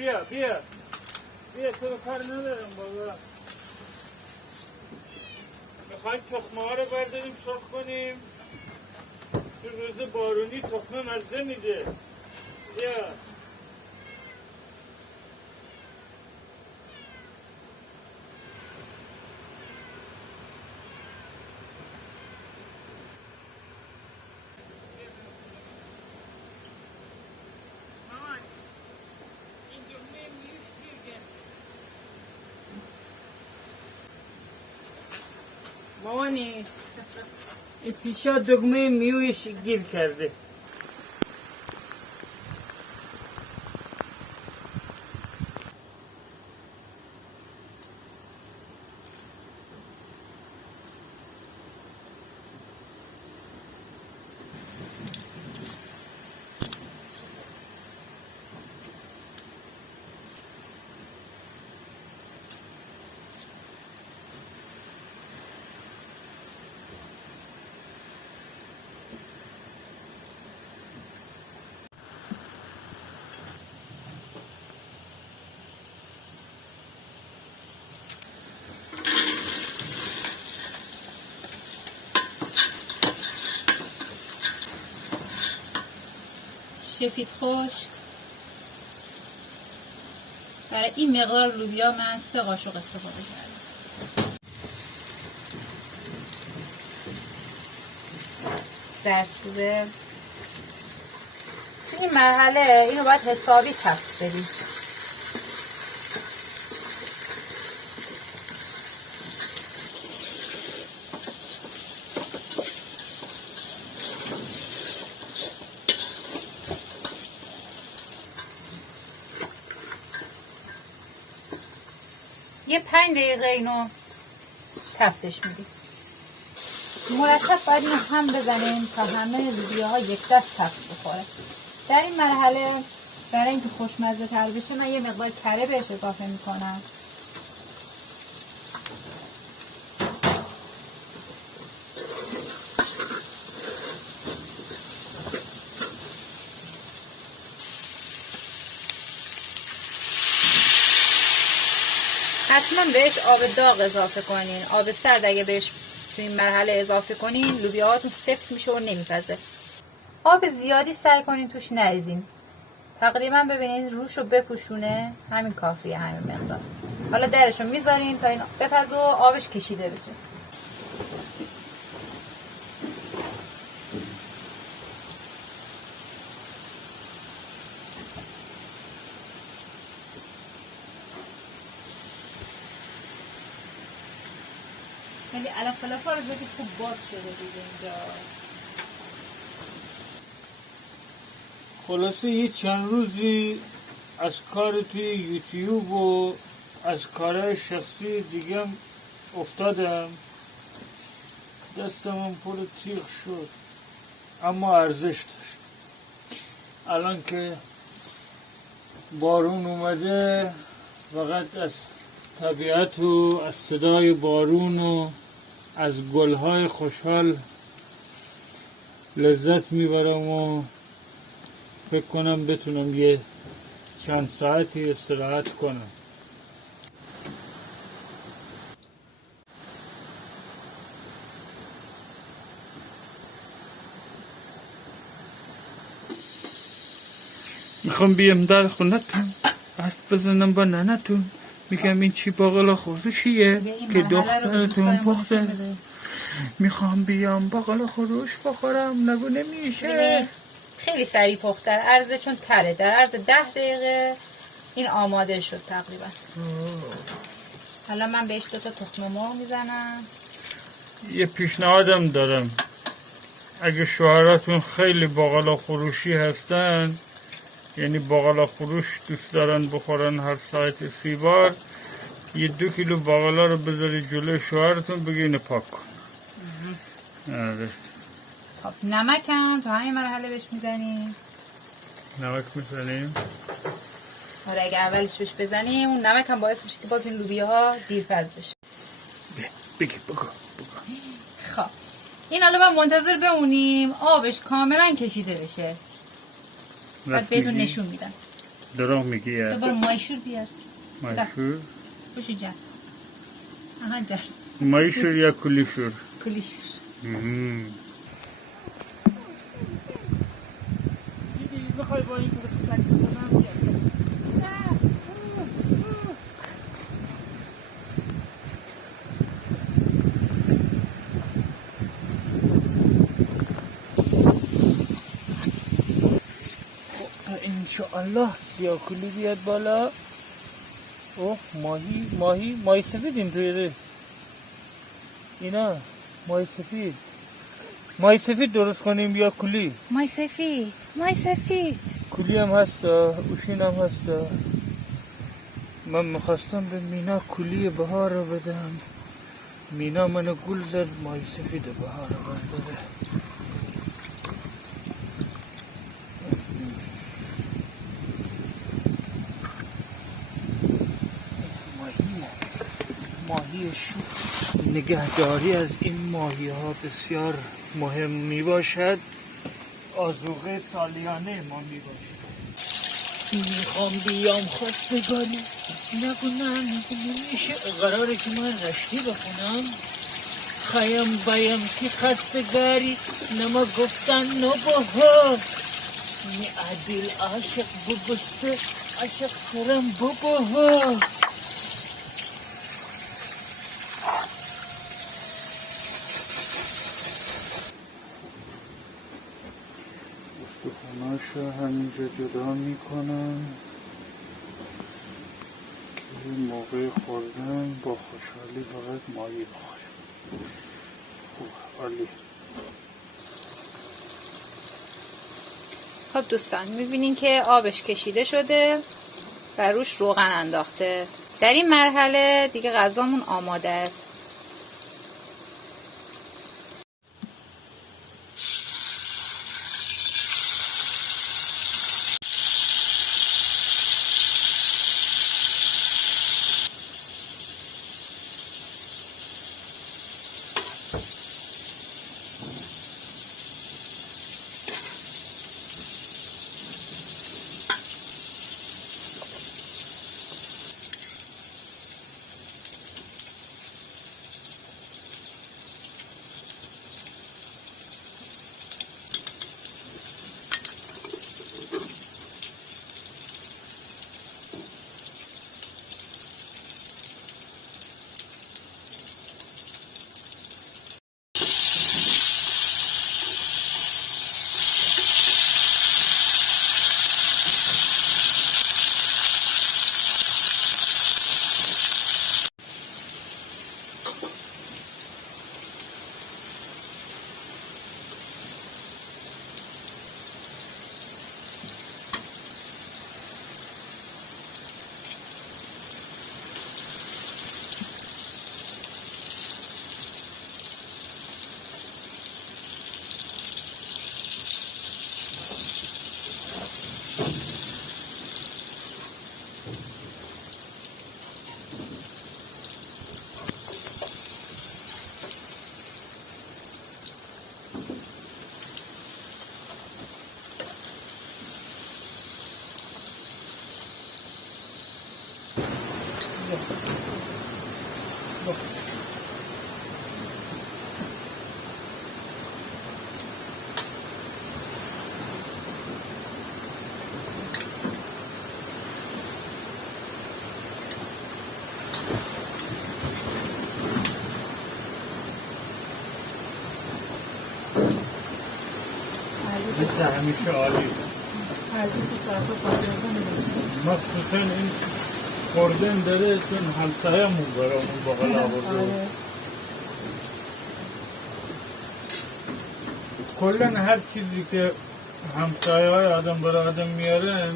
بیا تو کار ندارم بابا. میخوایم تخمه ها رو برداریم سرخ کنیم. تو روز بارونی تخمه مزه میده. بیا مامانی این پیشا دگمه میویش گیر کرده. سفید خوش. برای این مقدار لوبیا من 3 قاشق استفاده کردم. زردچوبه. تو این مرحله اینو باید حسابی تفت بدیم. یه 5 دقیقه اینو تفتش میدیم. مرتب باید اینو هم بزنیم تا همه لوبیاها یک دست تفت بخوره. در این مرحله برای اینکه خوشمزه تر بشه من یه مقدار کره بهش اضافه میکنم. حتما بهش آب داغ اضافه کنین. آب سرد اگه بهش تو این مرحله اضافه کنین لوبیاهاتون سفت میشه و نمیپزه. آب زیادی سعی کنین توش نریزین. تقریبا ببینید روش رو بپوشونه. همین کافیه، همین مقدار. حالا درشو میذارین تا این بپزه و آبش کشیده بشه. یعنی علف فلفل رو زدی خوب باز شده دیگه اینجا. خلاصه یه چند روزی از کار توی یوتیوب و از کارهای شخصی دیگه افتادم. دستمون پر تیغ شد اما ارزش داشت. الان که بارون اومده فقط از طبیعت و از صدای بارون و از گلهای خوشحال لذت میبرم و فکر کنم بتونم یه چند ساعتی استراحت کنم. میخوام بیام در خونتون حرف بزنم با ننتون. میگم این چی باقلا خروشیه که دخترتون پخته. میخوام بیام باقلا خروش بخورم. نگو نمیشه. خیلی سریع پخت در عرض، چون تره، در عرض 10 دقیقه این آماده شد تقریبا. حالا من بهش 2 تا تخم مرغ میزنم. یه پیشنهادم دارم. اگه شوهراتون خیلی باقلا خروشی هستن، یعنی باقلا خروش دوست دارن بخورن هر ساعت 30 بار، یه 2 کیلو باقلا رو بذاری جلوی شوهرتون بگی اینو پاک کن. آره. خب نمکم تا همین مرحله بهش میزنیم. نمک میزنیم. آره اگه اولش بهش بزنیم اون نمک هم باعث میشه که باز این لوبیاها دیرپز بشه. بگی بگو. خب این حالا باید منتظر بمونیم آبش کاملا کشیده بشه. بعد بهتون نشون میدم. دروغ میگی. تو برو مایشور بیار. مایشور خوشی جرد. آها جرد. مایشور یا کلیشور؟ کلیشور. بخوای با این که تک بزنم انشاءالله سیاکولی بیاد بالا. اوه ماهی سفید این توی اینا ماهی سفید درست کنیم یا کلی؟ مای سفید. کلی هم هستا، اوشین هم هستا. من میخواستم به مینا کلی بهار رو بدم. مینا منو گول زد ماهی سفید بهار رو برداره. ماهی شو نگهداری از این ماهی ها بسیار مهم می باشد. آذوقه سالیانه ما می باشد. میخوام بیام خواستگاری نکنم نمیشه. قراره که من رشتی بخونم. خیم بیم که خواستگاری نما گفتن نباها. می عدل عاشق ببسته عاشق کرم بباها. استخوناشو همینجا جدا میکنم که موقع خوردن با خوشحالی فقط ماهی بخوریم. خوب عالی. خب دوستان میبینین که آبش کشیده شده و روش روغن انداخته. در این مرحله دیگه غذامون آماده است. مثل همیشه عالی. مخصوصا این خوردن داره چون همسایه‌مون برامون بغل آورده. کلن هر چیزی که همسایه‌های آدم برای آدم میارن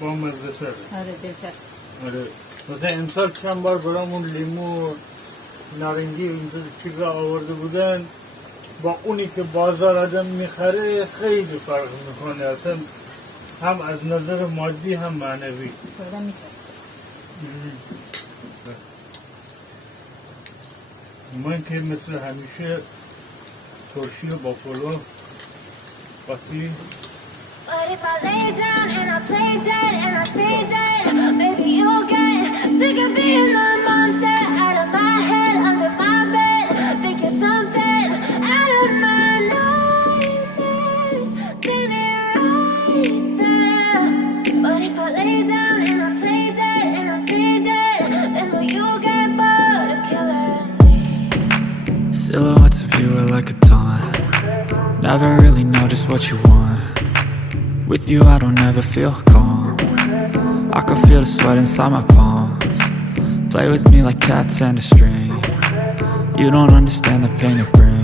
با مزه تره. آره دلچسب. آره مثلا امسال چند بار برامون لیمو نارنگی اینجور چیزا آورده بودن، با اونی که بازار آدم میخره خیلی فرق میکنه اصلا، هم از نظر مادی هم معنوی. خوردن میچسبه. من که مثل همیشه ترشی با پلو وقتی But if I lay down and I play dead and I stay dead, maybe you'll get sick of being the monster out of my head, under my bed. Think you're something out of my nightmares, standing right there. But if I lay down and I play dead and I stay dead, then will you get bored of killing me? Silhouettes of you are like a taunt. Never really know just what you want. With you I don't ever feel calm. I can feel the sweat inside my palms. Play with me like cats and a string. You don't understand the pain it brings.